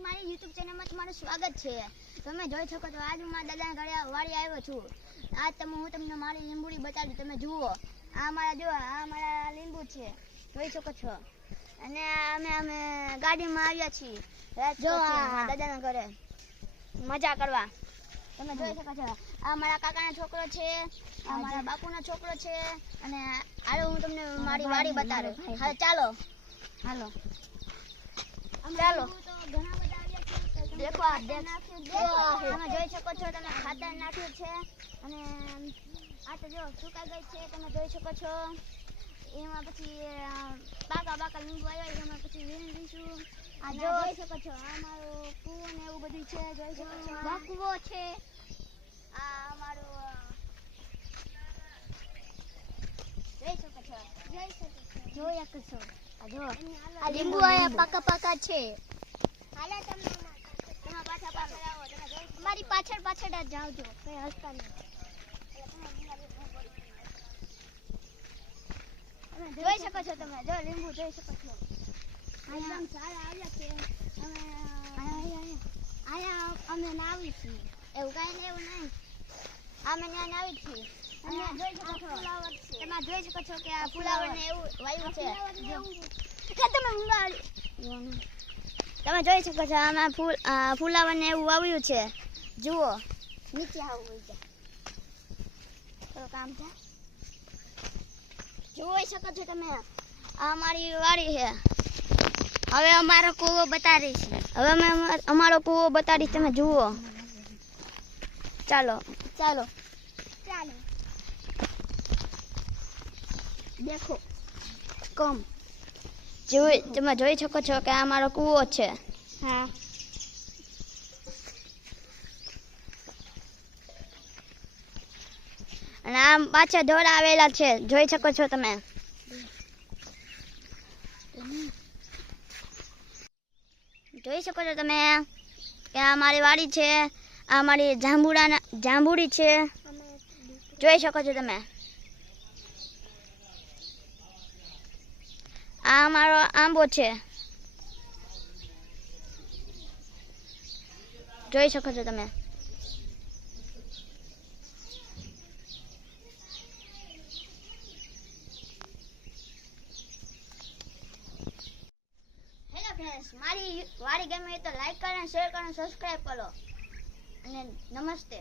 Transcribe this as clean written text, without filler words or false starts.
મારી YouTube ચેનલમાં તમારું સ્વાગત છે। તમે જોઈ શકો છો આજ હું મારા દાદાના ઘરે વાડી આવ્યો છું। આજ હું તમને મારી લીંબુડી બતાવી। તમે જુઓ આ મારા લીંબુ છે, જોઈ શકો છો। અને અમે ગાડીમાં આવ્યા છીએ જો આ દાદાના ઘરે મજા કરવા। તમે જોઈ શકો છો આ મારા કાકાનો છોકરો છે, આ મારા બાપુનો છોકરો છે। અને હાલો હું તમને મારી વાડી બતાવું। હા ચાલો ચાલો देखो आप તમે જોઈ શકો છો તમે ખાતર નાખ્યું છે અને આ તો જો સુકાઈ ગઈ છે। તમે જોઈ શકો છો એમાં પછી પાકા લીંબુ આવ્યા એમાં પછી વીણી દઈશું। આ જોઈ શકો છો આ મારું કૂવો ને એવું બધું છે, જોઈ શકો છો આ કૂવો છે। આ અમારું જોઈ શકો છો જોઈ શકો છો આ જો આ લીંબુ આયા પાકા છે। હાલે તમે પાછળ આવો, મારી પાછળ જ જાવજો, કઈ હસતા નહીં। જોઈ શકો છો તમે જો લીંબુ જોઈ શકો છો એકદમ સારા આવ્યા છે। આયા અમે નાવી છીએ એવું કાંઈ ને એવું નહીં, અમે ત્યાં નાવી છીએ। અને જોઈ શકો છો તમે જોઈ શકો છો કે આ ફુલાવર ને એવું વાયુ છે। તમે જોઈ શકો છો આમાં ફુલાવર ને એવું વાવ્યું છે। જુઓ નીચે આવું તો કામ છે, જોઈ શકો છો તમે આ મારી વાડી છે। હવે અમારો કૂવો બતાડીશ, હવે અમે અમારો કૂવો બતાડીશ, તમે જુઓ। ચાલો ચાલો ચાલો દેખો કમ તમે જોઈ શકો છો કે આ મારો કૂવો છે। હા અને આમ પાછા ઢોર આવેલા છે, જોઈ શકો છો તમે। જોઈ શકો છો તમે કે આ મારી વાડી છે, આ મારી જાંબુડી છે, જોઈ શકો છો તમે। આ મારો આંબો છે, જોઈ શકો છો તમે। હેલો ફ્રેન્ડ્સ, મારી વાડી ગમે તો લાઈક કરો, શેર કરો, સબસ્ક્રાઇબ કરો અને નમસ્તે।